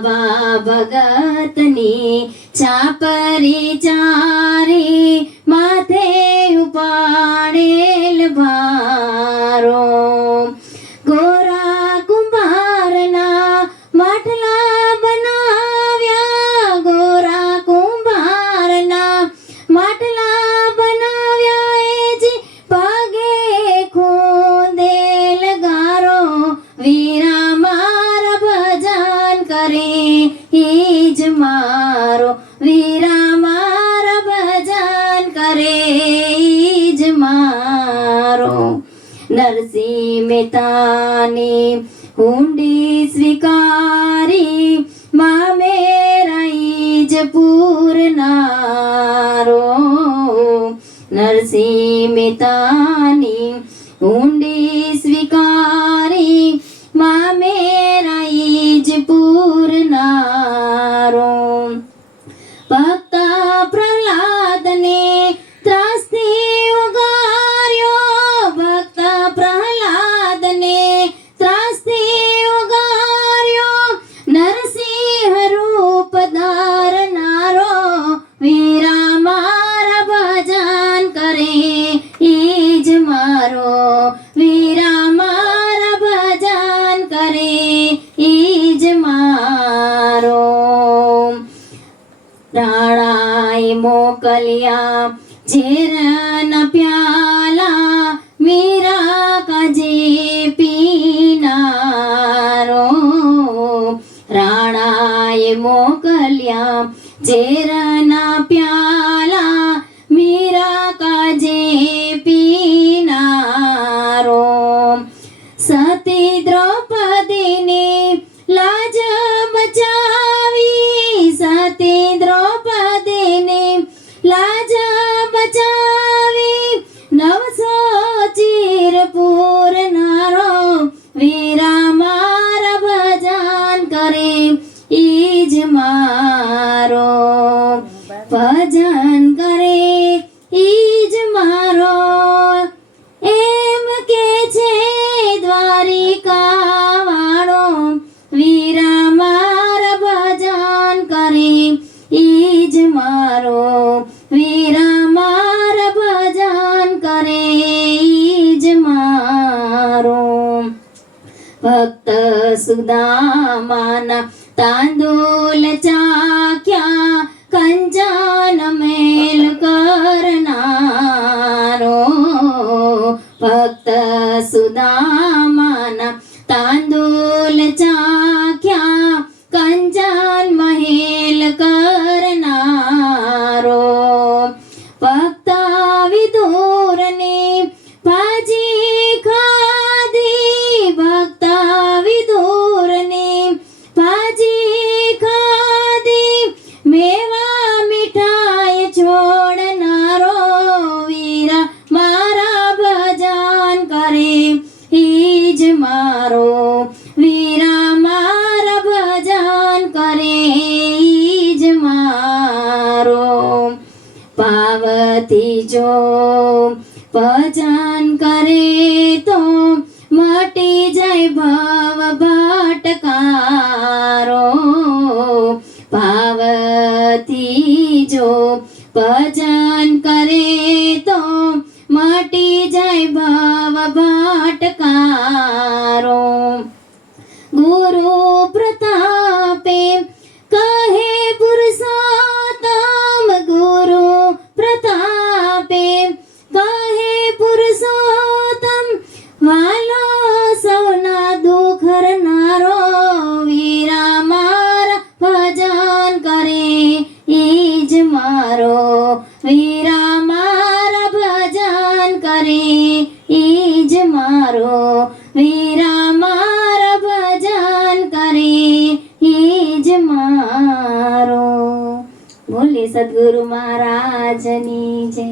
બાબા ભગતની છાપરી ચારી માથે ઉપાડેલ ભારો ગોરા કુંભારના માટલા બનાવ્યા ગોરા કુંભારના માટલા બનાવ્યા એજી પગે ખોદેલ ગારો વીરા મારા ભજન કરે ઈજ મારો વીરા મારા ભજન કરે ઈજ મારો નરસિંહ મહેતાની હુંડી સ્વીકારી મા મેરા ઈજ પૂરનારો નરસિંહ મહેતાની હુંડી સ્વીકારી મા મેરા ઈજ પૂરનારો ભક્ત પ્રહલાદને ત્રાસથી ઉગાર્યો ભક્ત પ્રહલાદને ત્રાસથી ઉગાર્યો નરસિંહ રૂપ ધારનારો વીરા મારા ભજન કરે ઈજ મારો વીરા મારા ભજન કરે ઈજ મારો રાણાએ મોકલ્યા ઝેરના પ્યાલા મીરા કાજે પીનારો રાણાએ મોકલ્યા ઝેરના પ્યાલા મીરા કાજે પીનારો સતી દ્રૌપદીને લાજ બચાવી સતી દ્રૌપદીને લાજ બચાવી 900 ચીર પૂરનારો વીરા મારા ભજન કરે ઈજ મારો ભજન કરે ઈજ મારો એમ કે છે દ્વારિકા વાળો વીરા મારા ભજન કરે ઈજ મારો વીરા મારા ભજન કરે ઈજ મારો ભક્ત સુદામાના તાંદુલ ચાખ્યા કંચન મેલ કરનારો ભક્ત સુદામાના તાંદુલ ચાખ્યા કંચન મહેલ કરનારો ભક્ત વિદુરને ભાજી ખાધી ભક્ત વિદુરને ભાજી ખાધી મેવા મીઠાઈ છોડનારો વીરા મારા ભજન કરે ઈજ મારો વીરા મારા ભજન કરે ઈજ મારો પાર્વતી જો ભજન કરે તો મટી જાય ભવ ભટકારો પાર્વતી જો ભજન કરે તો મટી જાય ભવ ભટકારો ગુરુ પ્રતાપે કહે પુરુષોત્તમ ગુરુ પ્રતાપે કહે પુરુષોત્તમ વાલો સૌના દુઃખ હરનારો વીરા મારા ભજન કરે ઈજ મારો વીરા મારા ભજન કરે ઈજ મારો વીરા મારા ભજન કરે ઈજ મારો બોલે સદગુરુ મહારાજની જય.